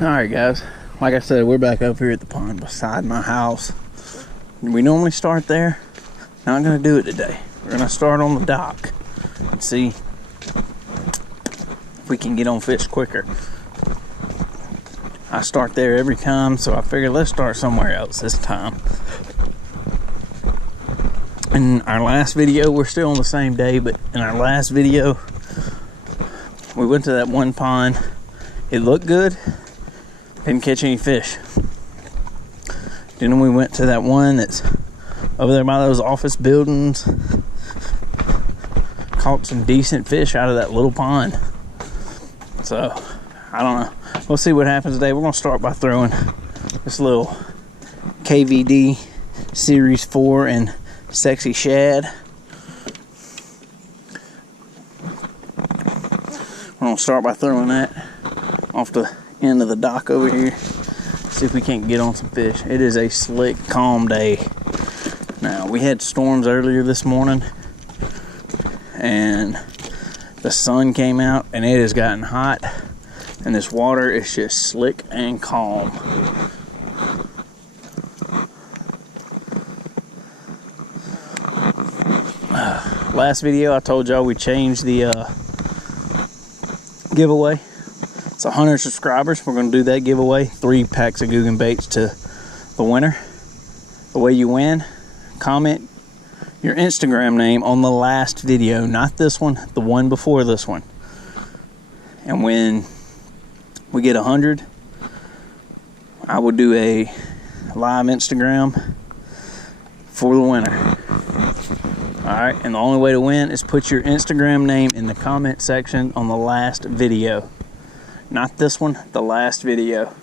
Alright guys, like I said, we're back up here at the pond beside my house. We normally start there. Not gonna do it today. We're gonna start on the dock and see if we can get on fish quicker. I start there every time, so I figured let's start somewhere else this time. In our last video, we're still on the same day, but in our last video, we went to that one pond. It looked good. Didn't catch any fish. Then we went to that one that's over there by those office buildings. Caught some decent fish out of that little pond. So, I don't know. We'll see what happens today. We're going to start by throwing this little KVD Series 4 and Sexy Shad. We're going to start by throwing that off the end of the dock over here. See if we can't get on some fish. It is a slick, calm day. Now, we had storms earlier this morning, and the sun came out, and it has gotten hot, and this water is just slick and calm. Last video, I told y'all we changed the giveaway. It's 100 subscribers. We're going to do that giveaway. 3 packs of Googan baits to the winner. The way you win, comment your Instagram name on the last video, not this one, the one before this one. And when we get 100, I will do a live Instagram for the winner. Alright, and the only way to win is put your Instagram name in the comment section on the last video. Not this one, the last video.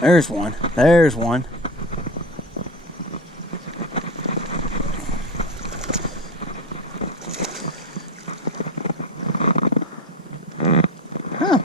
There's one. There's one. Huh.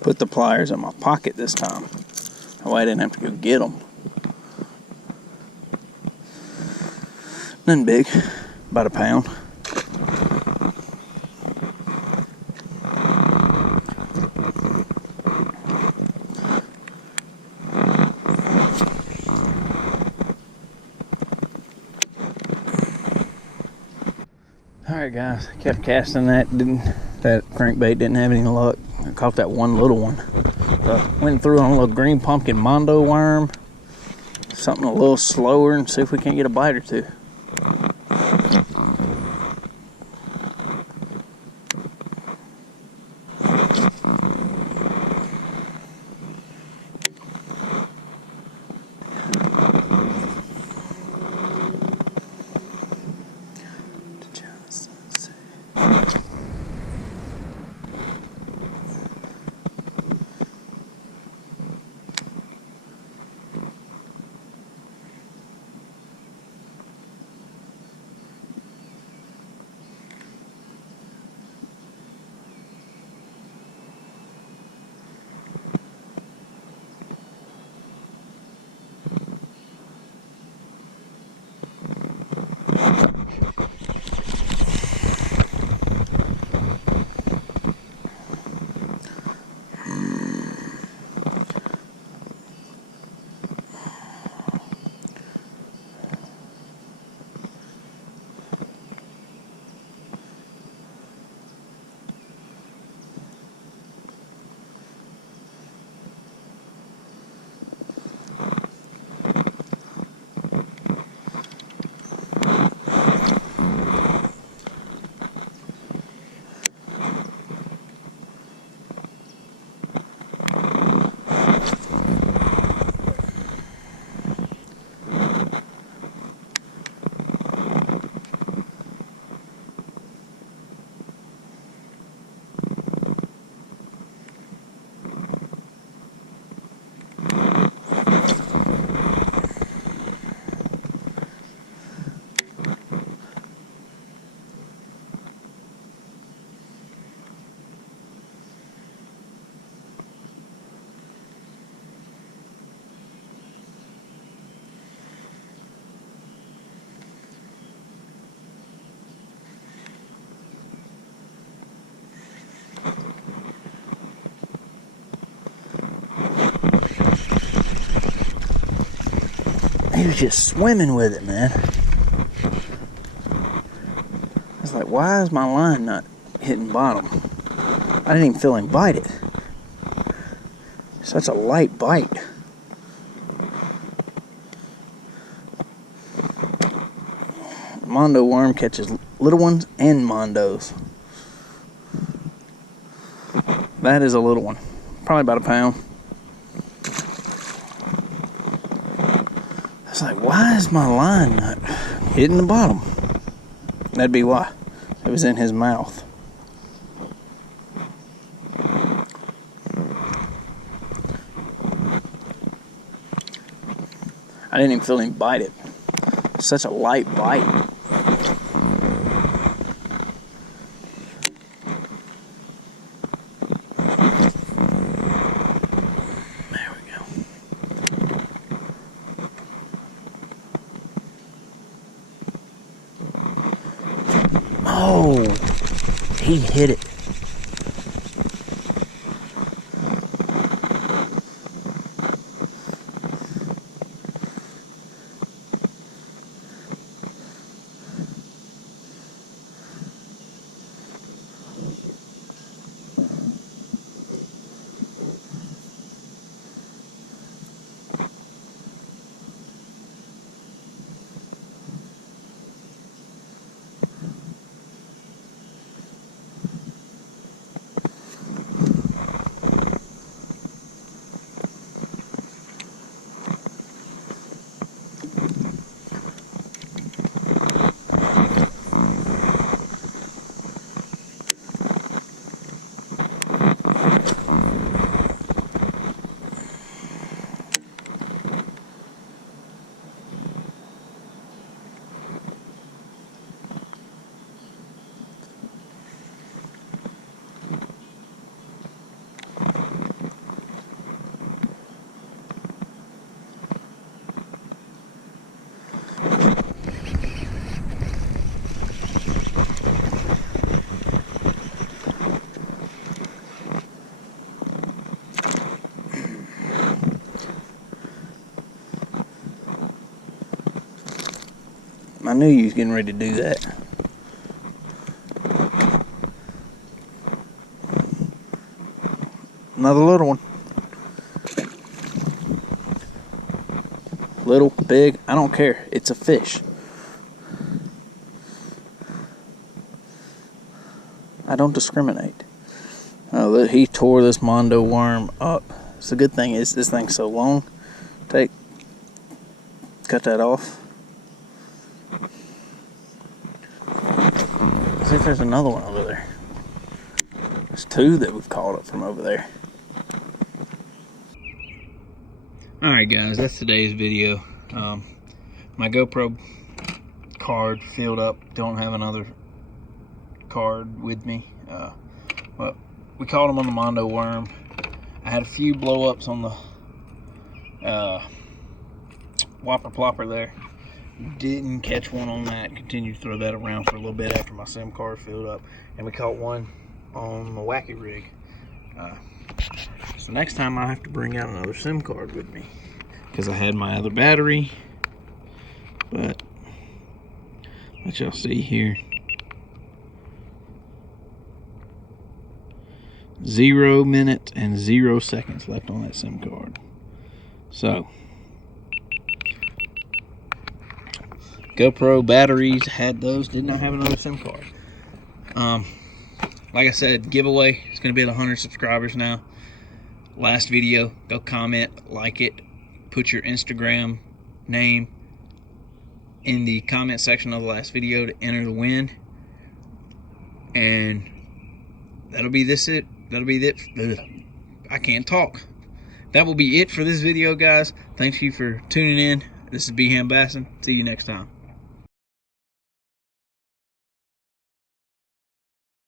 Put the pliers in my pocket this time. That way I didn't have to go get them. Nothing big, about a pound. Alright guys, kept casting that crankbait didn't have any luck. I caught that one little one. So went through on a little green pumpkin Mondo worm. Something a little slower and see if we can't get a bite or two. He was just swimming with it, man. I was like, why is my line not hitting bottom? I didn't even feel him bite it. Such a light bite. Mondo worm catches little ones and Mondos. That is a little one. Probably about a pound. I was like, why is my line not hitting the bottom? That'd be why. It was in his mouth. I didn't even feel him bite it. Such a light bite. There we go. Oh, he hit it. I knew you was getting ready to do that. Another little one. Little, big, I don't care. It's a fish. I don't discriminate. Oh, look, he tore this Mondo worm up. So the good thing is this thing's so long. Cut that off. See if there's another one over there. There's two that we've caught up from over there. Alright guys, that's today's video. My GoPro card filled up. Don't have another card with me. Well, we caught him on the Mondo worm. I had a few blow ups on the whopper plopper there. Didn't catch one on that. Continued to throw that around for a little bit after my SIM card filled up, and we caught one on the wacky rig. So next time I have to bring out another SIM card with me because I had my other battery. But let y'all see here. 0 minutes and 0 seconds left on that SIM card. So GoPro batteries, had those, did not have another SIM card. Like I said, giveaway, it's going to be at 100 subscribers now. Last video, go comment, like it, put your Instagram name in the comment section of the last video to enter the win. And that'll be it. That'll be it. Ugh, I can't talk. That will be it for this video, guys. Thank you for tuning in. This is B. Basson. See you next time.